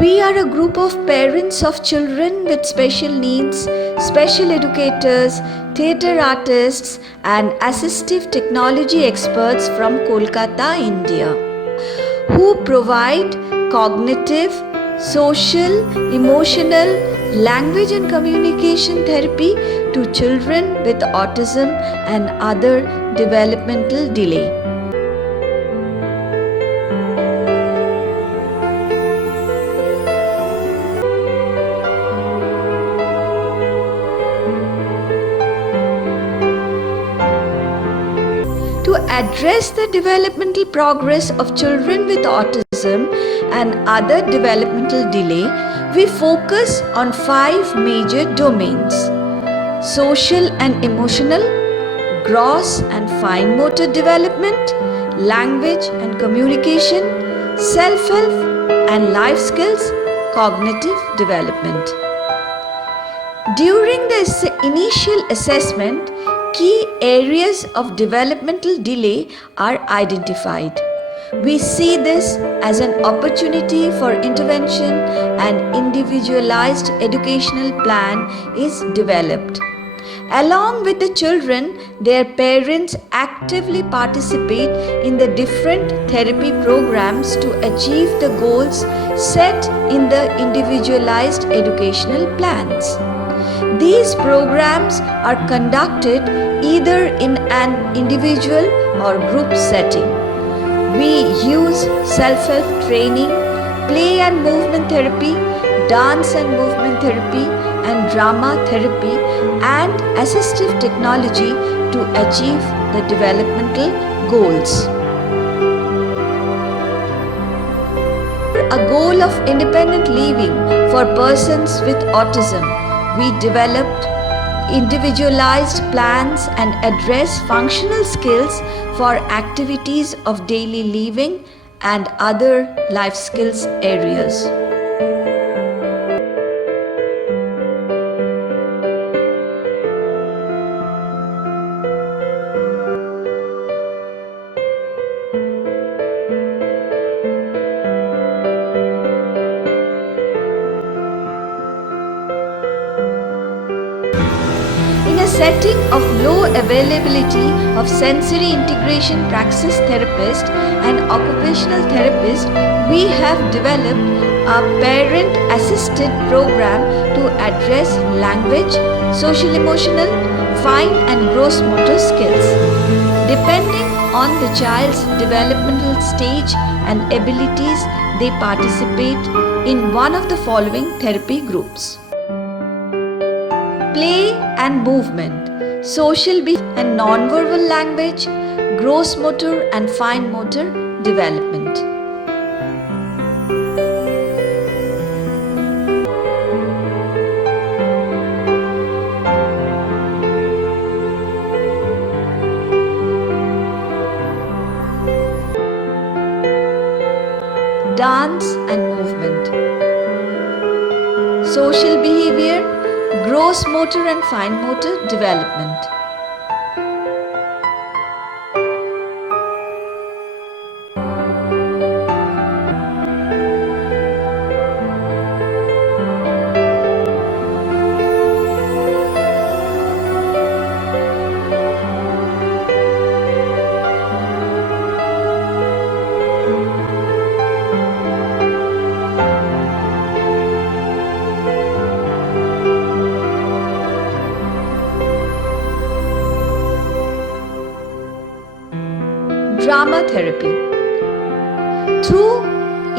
We are a group of parents of children with special needs, special educators, theatre artists, and assistive technology experts from Kolkata, India, who provide cognitive, social, emotional, language and communication therapy to children with autism and other developmental delay. To address the developmental progress of children with autism and other developmental delay, we focus on 5 major domains: social and emotional, gross and fine motor development, language and communication, self-help and life skills, cognitive development. During the initial assessment, key areas of developmental delay are identified. We see this as an opportunity for intervention and individualized educational plan is developed. Along with the children, their parents actively participate in the different therapy programs to achieve the goals set in the individualized educational plans. These programs are conducted either in an individual or group setting. We use self-help training, play and movement therapy, dance and movement therapy, and drama therapy and assistive technology to achieve the developmental goals. A goal of independent living for persons with autism, we developed individualized plans and address functional skills for activities of daily living and other life skills areas. In a setting of low availability of sensory integration praxis therapist and occupational therapist, we have developed a parent-assisted program to address language, social emotional, fine and gross motor skills. Depending on the child's developmental stage and abilities, they participate in one of the following therapy groups: play and movement, social behavior and non-verbal language, gross motor and fine motor development. Dance and movement, social behavior, gross motor and fine motor development. Drama therapy. Through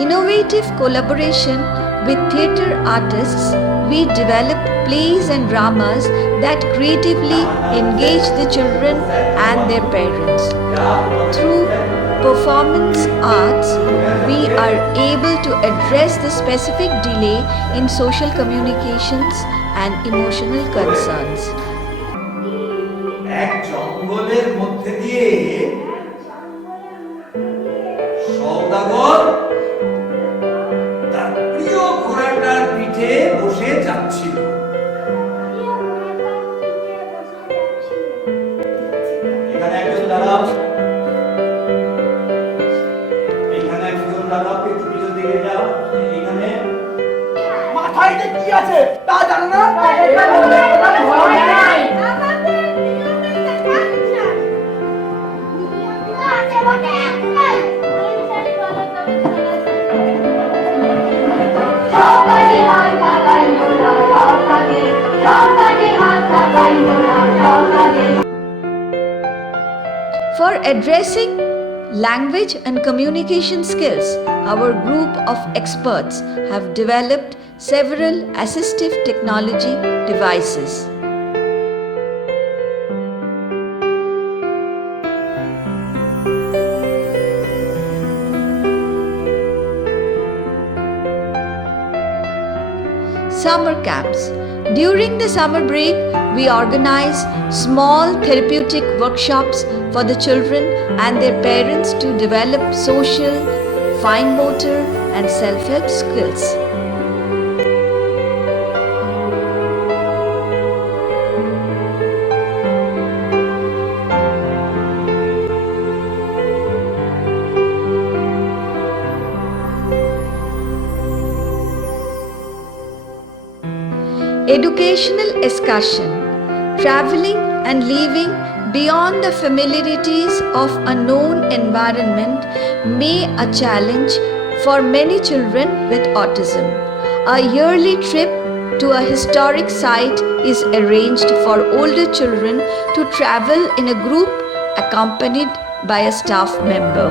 innovative collaboration with theatre artists, we develop plays and dramas that creatively engage the children and their parents. Through performance arts, we are able to address the specific delay in social communications and emotional concerns. এক জঙ্গলের মধ্যে দিয়ে সওদাগর তার প্রিয় ঘোড়াটার পিঠে বসে যাচ্ছিল। এখানে একজন দাঁড়াও, এখানে একজন দাঁড়াও, একটু পিছন দিকে যাও। এখানে কি আছে তা জানো না? For addressing language and communication skills, our group of experts have developed several assistive technology devices. Summer camps. During the summer break, we organize small therapeutic workshops for the children and their parents to develop social, fine motor, and self help skills. Educational excursion. Traveling and living beyond the familiarities of a known environment may a challenge for many children with autism. A yearly trip to a historic site is arranged for older children to travel in a group accompanied by a staff member.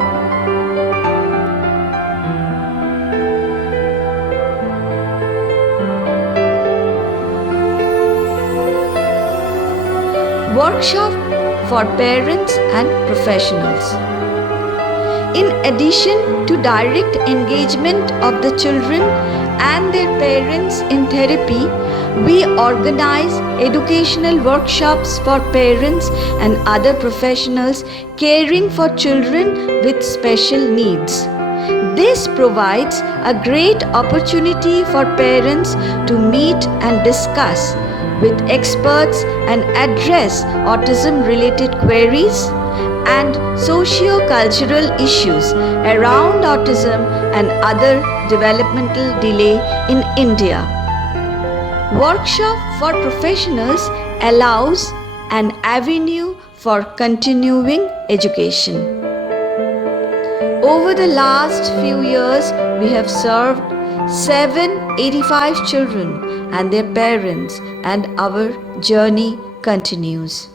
Workshop for parents and professionals. In addition to direct engagement of the children and their parents in therapy, we organize educational workshops for parents and other professionals caring for children with special needs. This provides a great opportunity for parents to meet and discuss with experts and address autism-related queries and socio-cultural issues around autism and other developmental delay in India. Workshop for professionals allows an avenue for continuing education. Over the last few years, we have served 785 children and their parents, and our journey continues.